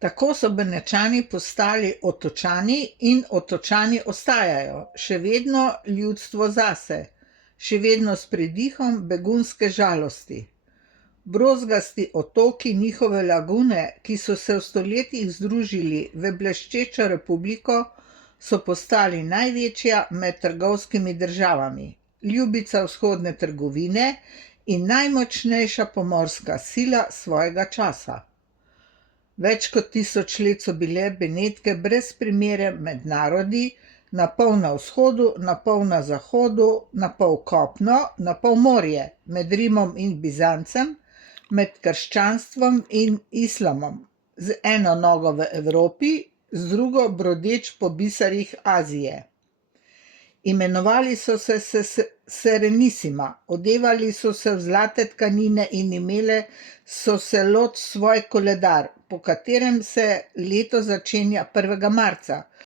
Tako so Benečani postali Otočani in Otočani ostajajo, še vedno ljudstvo zase, še vedno s pridihom begunske žalosti. Brozgasti otoki njihove lagune, ki so se v stoletjih združili v bleščečo republiko, so postali največja med trgovskimi državami, ljubica vzhodne trgovine in najmočnejša pomorska sila svojega časa. Več kot 1000 let so bile Benetke brez primere med narodi, napol na vzhodu, napol na zahodu, napol kopno, napol morje, med Rimom in Bizancem, med krščanstvom in islamom, z eno nogo v Evropi, z drugo brodeč po bisarjih Azije. Imenovali so se Serenissima, odevali so se v zlate tkanine in imele so svoj koledar, po katerem se leto začenja 1. marca,